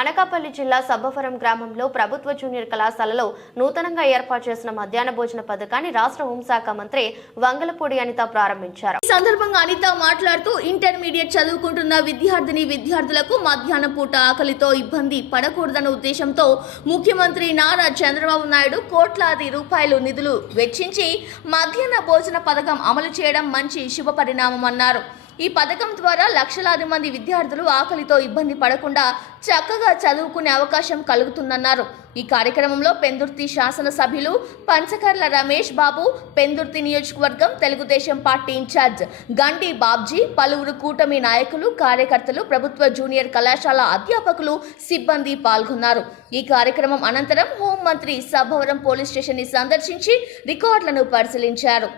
అనకాపల్లి జిల్లా సబ్బవరం గ్రామంలో ప్రభుత్వ జూనియర్ కళాశాలలో నూతనంగా ఏర్పాటు చేసిన మధ్యాహ్న భోజన పథకాన్ని రాష్ట్ర హోంశాఖ మంత్రి వంగలపూడి అనిత ప్రారంభించారు. ఈ సందర్భంగా అనిత మాట్లాడుతూ ఇంటర్మీడియట్ చదువుకుంటున్న విద్యార్థిని విద్యార్థులకు మధ్యాహ్న పూట ఆకలితో ఇబ్బంది పడకూడదన్న ఉద్దేశంతో ముఖ్యమంత్రి నారా చంద్రబాబు నాయుడు కోట్లాది రూపాయలు నిధులు వెచ్చించి మధ్యాహ్న భోజన పథకం అమలు చేయడం మంచి శుభ పరిణామం అన్నారు. ఈ పథకం ద్వారా లక్షలాది మంది విద్యార్థులు ఆకలితో ఇబ్బంది పడకుండా చక్కగా చదువుకునే అవకాశం కలుగుతుందన్నారు. ఈ కార్యక్రమంలో పెందుర్తి శాసనసభ్యులు పంచకర్ల రమేష్ బాబు పెందుర్తి నియోజకవర్గం Telugudesam party in charge Gandi Babji పలువురు కూటమి నాయకులు కార్యకర్తలు ప్రభుత్వ జూనియర్ కళాశాల అధ్యాపకులు సిబ్బంది పాల్గొన్నారు. ఈ కార్యక్రమం అనంతరం హోంమంత్రి సభవరం పోలీస్ స్టేషన్ని సందర్శించి రికార్డులను పరిశీలించారు.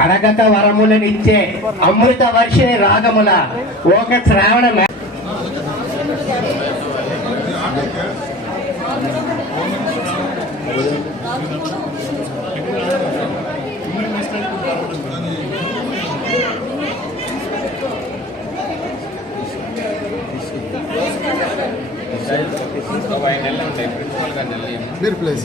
అడగక వరములనిచ్చే అమృత వర్షిణి రాగముల. ఒక శ్రావణ మీరు ప్లేస్.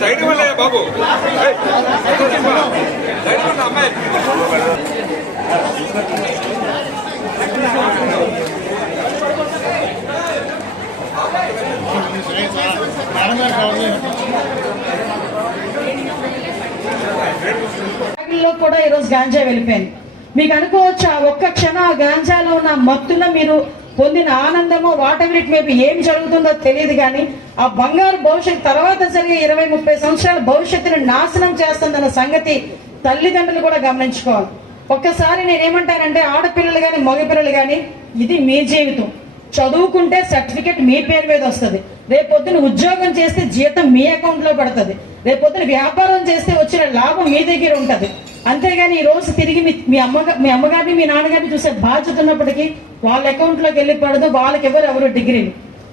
సైడ్ వల్ల బాబు ఏయ్, సైడ్ వల్ల అమ్మాయి లో కూడా ఈరోజు గాంజా వెళ్ళిపోయింది. మీకు అనుకోవచ్చు? ఆ ఒక్క క్షణం ఆ గాంజాలో ఉన్న మత్తులో మీరు పొందిన ఆనందమో వాటెవర్ ఇట్ మేబీ ఏం జరుగుతుందో తెలియదు కానీ ఆ బంగారు భవిష్యత్తు తర్వాత జరిగే ఇరవై ముప్పై సంవత్సరాల భవిష్యత్తును నాశనం చేస్తుందన్న సంగతి తల్లిదండ్రులు కూడా గమనించుకోవాలి. ఒక్కసారి నేనేమంటానంటే ఆడపిల్లలు కానీ మగపిల్లలు కానీ ఇది మీ జీవితం. చదువుకుంటే సర్టిఫికెట్ మీ పేరు మీద వస్తుంది. రేపొద్దున ఉద్యోగం చేస్తే జీతం మీ అకౌంట్లో పడుతుంది. రేపొద్దున వ్యాపారం చేస్తే వచ్చిన లాభం మీ దగ్గర ఉంటుంది. అంతేగాని ఈ రోజు తిరిగి మీ మీ మీ అమ్మగారిని మీ నాన్నగారిని చూసే బాధ్యత ఉన్నప్పటికీ వాళ్ళ అకౌంట్లోకి వెళ్ళి పడదు వాళ్ళకి ఎవరు ఎవరు డిగ్రీని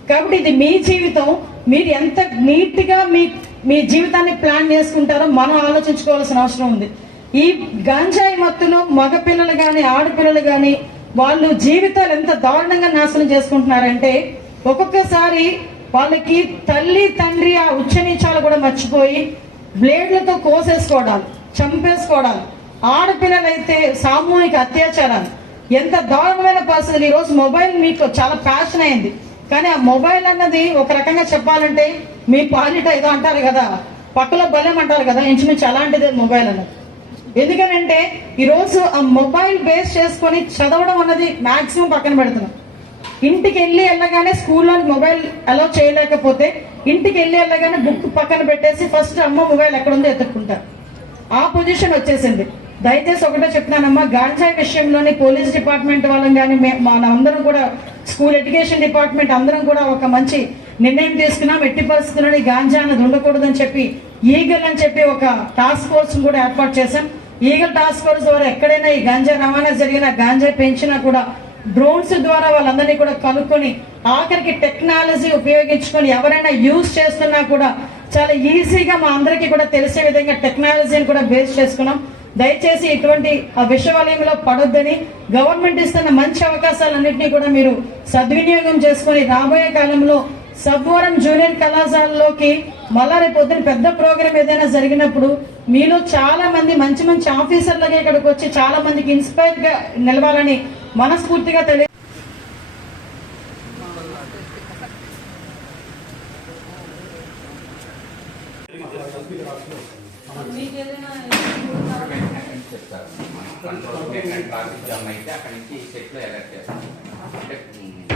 కాబట్టి ఇది మీ జీవితం మీరు ఎంత నీట్గా మీ మీ జీవితాన్ని ప్లాన్ చేసుకుంటారో మనం ఆలోచించుకోవాల్సిన అవసరం ఉంది. ఈ గాంజాయి మత్తులో మగపిల్లలు కానీ ఆడపిల్లలు కానీ వాళ్ళు జీవితాలు ఎంత దారుణంగా నాశనం చేసుకుంటున్నారంటే ఒక్కొక్కసారి వాళ్ళకి తల్లి తండ్రి ఆ ఉచ్చనీచాలు కూడా మర్చిపోయి బ్లేడ్లతో కోసేసుకోవడాలు. చంపేసుకోవడాలు. ఆడపిల్లలైతే సామూహిక అత్యాచారాలు. ఎంత దారుణమైన పరిస్థితులు. ఈరోజు మొబైల్ మీకు చాలా ప్యాషన్ అయింది. కానీ ఆ మొబైల్ అన్నది ఒక రకంగా చెప్పాలంటే మీ పాలిట ఏదో అంటారు కదా పక్కలో బలం అంటారు కదా ఇంచుమించు అలాంటిదే మొబైల్ అన్నది. ఎందుకనంటే ఈరోజు ఆ మొబైల్ బేస్ చేసుకొని చదవడం అన్నది మాక్సిమం పక్కన పెడుతున్నాం. ఇంటికి వెళ్ళి వెళ్ళగానే స్కూల్లో మొబైల్ అలో చేయలేకపోతే ఇంటికి వెళ్ళి వెళ్ళగానే బుక్ పక్కన పెట్టేసి ఫస్ట్ అమ్మ మొబైల్ ఎక్కడుందో ఎత్తుక్కుంటారు. ఆ పొజిషన్ వచ్చేసింది. దయచేసి ఒకటే చెప్తున్నానమ్మా గాంజాయి విషయంలోని పోలీస్ డిపార్ట్మెంట్ వాళ్ళం కానీ మన అందరం కూడా స్కూల్ ఎడ్యుకేషన్ డిపార్ట్మెంట్ అందరం కూడా ఒక మంచి నిర్ణయం తీసుకున్నాం. ఎట్టి పరిస్థితుల్లో గాంజా అన్నది ఉండకూడదని చెప్పి ఈగల్ అని చెప్పి ఒక టాస్క్ ఫోర్స్ కూడా ఏర్పాటు చేశాం. ఈగల్ టాస్క్ ఫోర్స్ ద్వారా ఎక్కడైనా ఈ గాంజా రవాణా జరిగిన గాంజా పెంచినా కూడా డ్రోన్స్ ద్వారా వాళ్ళందరినీ కూడా కనుక్కొని ఆఖరికి టెక్నాలజీ ఉపయోగించుకొని ఎవరైనా యూజ్ చేస్తున్నా కూడా చాలా ఈజీగా మా అందరికీ కూడా తెలిసే విధంగా టెక్నాలజీని కూడా బేస్ చేసుకున్నాం. దయచేసి ఇటువంటి ఆ విషవలయంలో పడొద్దని గవర్నమెంట్ ఇస్తున్న మంచి అవకాశాలన్నింటినీ కూడా మీరు సద్వినియోగం చేసుకొని రాబోయే కాలంలో సబ్వరం జూనియర్ కళాశాలలోకి మళ్ళా రేపు పొద్దున పెద్ద ప్రోగ్రామ్ ఏదైనా జరిగినప్పుడు మీలో చాలా మంది మంచి మంచి ఆఫీసర్లుగా ఇక్కడికి వచ్చి చాలా మందికి ఇన్స్పైర్గా నిలవాలని మనస్ఫూర్తిగా తెలియ కంట్రోల్ ట్రాఫిక్ జామ్ అయితే అక్కడి నుంచి సెట్లో అలర్ట్ చేస్తాం అంటే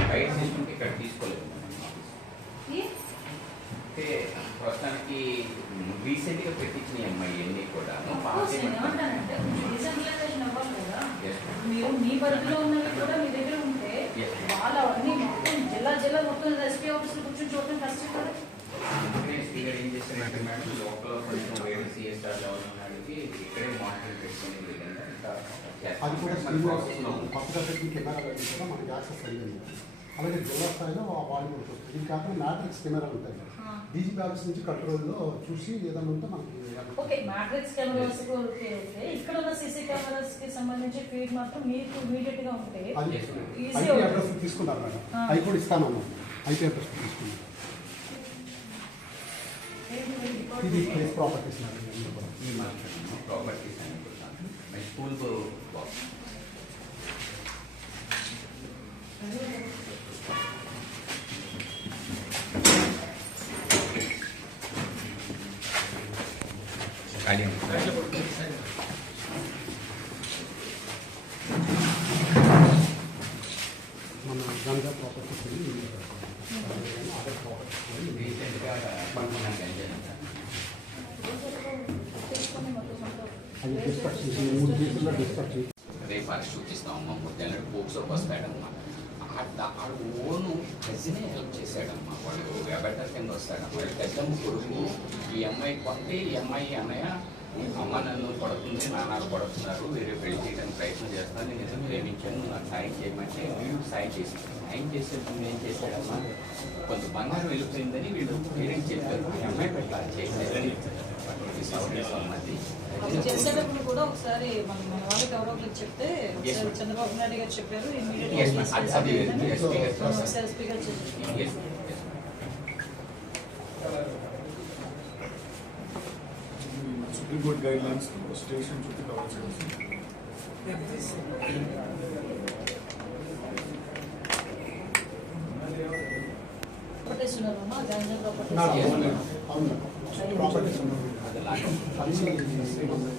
బయట తీసుకుంటే ఇక్కడ తీసుకోలేదు అంటే ప్రస్తుతానికి రీసెంట్గా పెట్టించిన అమ్మాయి ఇవన్నీ కూడా. మీరు మీ పరిధిలో ఉన్నవి కూడా మీ దగ్గర ఉంటే. వాళ్ళ పొద్దున్న ఎస్పీ ఆఫీస్లో కూర్చొని చూడటం కష్టం కదా స్పీకర్ ఏం మేడం లోపల కొంచెం వేరే సిఎస్ఆర్ లెవెల్ అడిగి ఇక్కడే మానిటర్ పెట్టుకుని అది కూడా కొత్తగా పెట్టిన కెమెరా పెట్టి కూడా మనకి యాక్సెస్ అయ్యింది. అలాగే జిల్లా స్థాయిలో వాళ్ళు వస్తుంది. ఇది కాకుండా మ్యాట్రిక్స్ కెమెరాలు ఉంటాయి. డీజీ బ్యాలెన్స్ నుంచి కంట్రోల్లో చూసి ఏదైనా ఉంటే మనకి ఓకే మ్యాట్రిక్స్ కెమెరాస్ ఇక్కడ ఉన్న సీసీ కెమెరాస్కి సంబంధించి ఫీడ్ మాత్రం మీకు ఇమీడియట్గా ఉంటే అది ఈజీ ఐపీ అడ్రస్ తీసుకున్నారు మేడం. అవి కూడా ఇస్తామన్నాం ఐపీ అడ్రస్ తీసుకున్నాం ఇది ప్లేస్ ప్రాపర్టీస్. ఈ మాట్లాడుతున్నాం ప్రాపర్టీస్ అని అనుకుంటాను మై స్కూల్ బాక్స్ ఖాళీ. మన గంజా ప్రాపర్టీస్ అదర్ ప్రాపర్టీస్ రీసెంట్గా పడుకున్నాను గంజాయి అంతా. అది డిస్కస్ చేసి మూడు పీసుల్లో డిస్కస్ చేసి. రేపు అరెస్ట్ చూపిస్తాం అమ్మ ముద్దాడు పోక్సోకి వస్తాడమ్మా ఆడు ఓను కజినే హెల్ప్ చేశాడమ్మా. వాడు వెబటర్ కింద వస్తాడమ్మా పెద్దమ్మ కొడుకు ఈ అమ్మాయి కొంటే ఈ అమ్మాయి అన్నయ్య అమ్మ నన్ను కొడుతుంది నాన్నలు కొడుతున్నారు వేరే పెళ్ళి చేయడానికి ప్రయత్నం చేస్తాను నేను నిజం ప్రేమించాను నువ్వు నాకు సాయం చేయమంటే వీడు సాయం చేశాడు సాయం చేసేటప్పుడు ఏం చేశాడమ్మా? కొంత బంగారం వెళ్ళిపోయిందని వీడు పేరెంట్స్ చెప్పారు. ఈ అమ్మాయి పెట్టా చేసేదని చేసేటప్పుడు కూడా ఒకసారి మన మన వాళ్ళకి ఎవరో ఒకరికి చెప్తే ఒకసారి. చంద్రబాబు నాయుడు గారు చెప్పారు. ఒకసారి speaker. Supreme court guidelines station చుట్టూ కవర్ చేయాల్సి ప్రాపర్టీస్ ఉన్నారమ్మా the life.